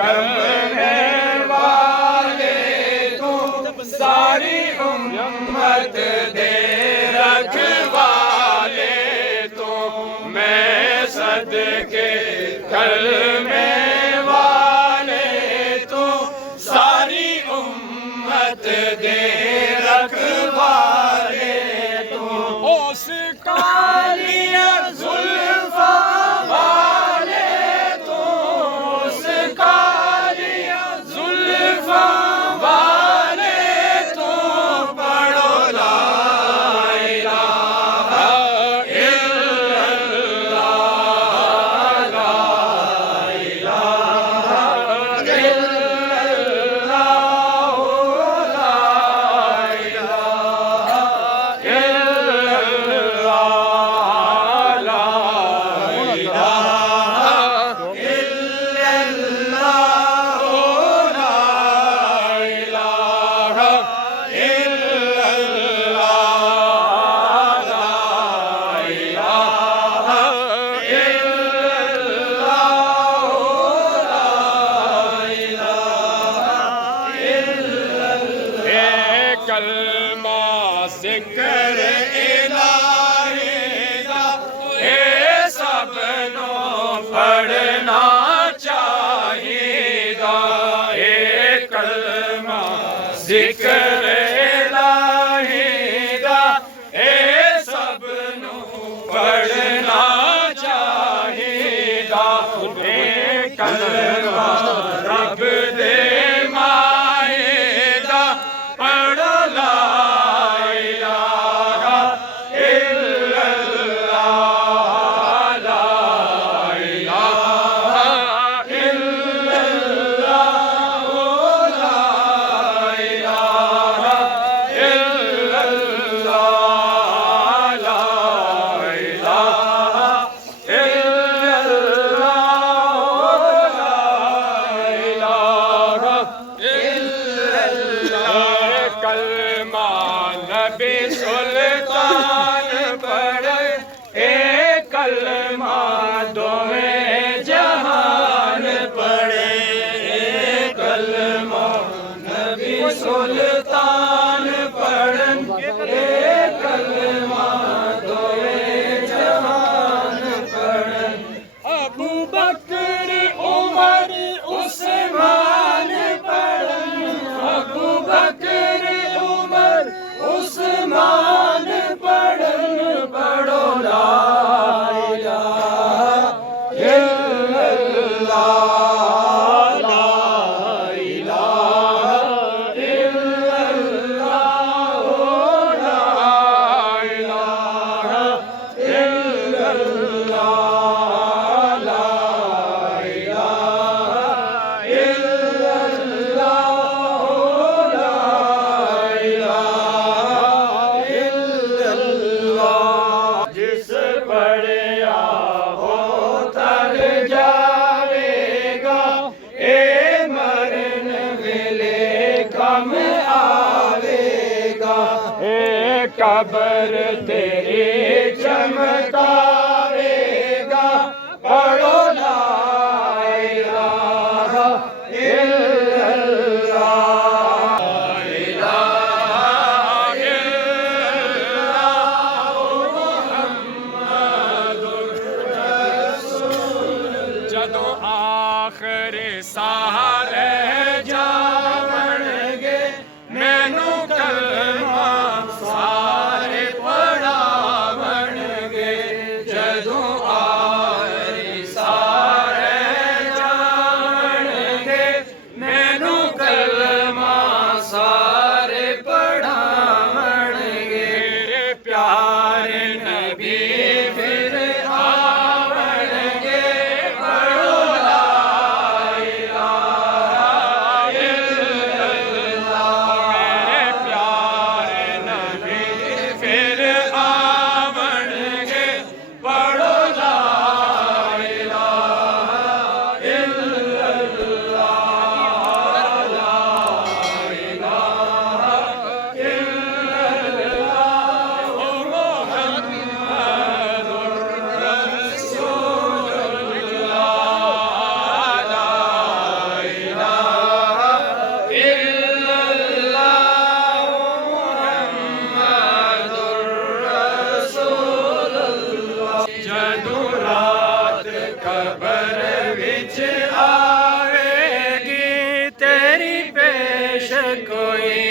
करने वाले तो सारी उम्मत दे रखवाले तो मैं सदके करने वाले तो सारी उम्मत दे रखवाले तो उस कालिया जुल्फा वाले तो उस कालिया जुल्फा वाले तो पढ़ो ला इलाहा इल्लल्लाह ला इलाहा इल्लल्लाह ला इलाहा इल्लल्लाह ला इलाहा इल्लल्लाह ला इलाहा इल्लल्लाह ला इलाहा इल्लल्लाह ए कलमा ज़िक्र इलाही दा ए सबनो पढ़ना चाहिदा ए कलमा ज़िक्र इलाही दा ए सबनो पढ़ना चाहिदा ए कलमा रब दे माएदा पढ़ो ला इलाहा इल्लल्लाह ला इलाहा इल्लल्लाह ला इलाहा इल्लल्लाह ला इलाहा इल्लल्लाह कलमा नबी सुल्तान पढ़े ए कलमा दोवें जहान पढ़े ए कलमा नबी सुल्तान पढ़न ए कलमा दोवें जहान पढ़न अबू बकर उमर उस्मान पढ़न अबू बकर उमर उस्मान पढ़न पढ़ो ला इलाहा इल्लल्लाह ला इलाहा इल्लल्लाह ला इलाहा इल्लल्लाह ला इलाहा इल्लल्लाह ला इलाहा इल्लल्लाह जिस पढ़िया हो तर जावेगा ए मरण मिले कम आवेगा ए कब्र तेरी चमकावेगा पढ़ो ला इलाहा इल्लल्लाह इलाहा इल्लल्लाह मुहम्मदुर रसूल जदों आखिरी साह रह जावणगे मैनू कलमा सारे पढ़ावणगे जदों आखिरी साह रह जावणगे मैनू कलमा सारे पढ़ावणगे मेरे प्यारे नबी फिर आवणगे पढ़ो ला इलाहा कोई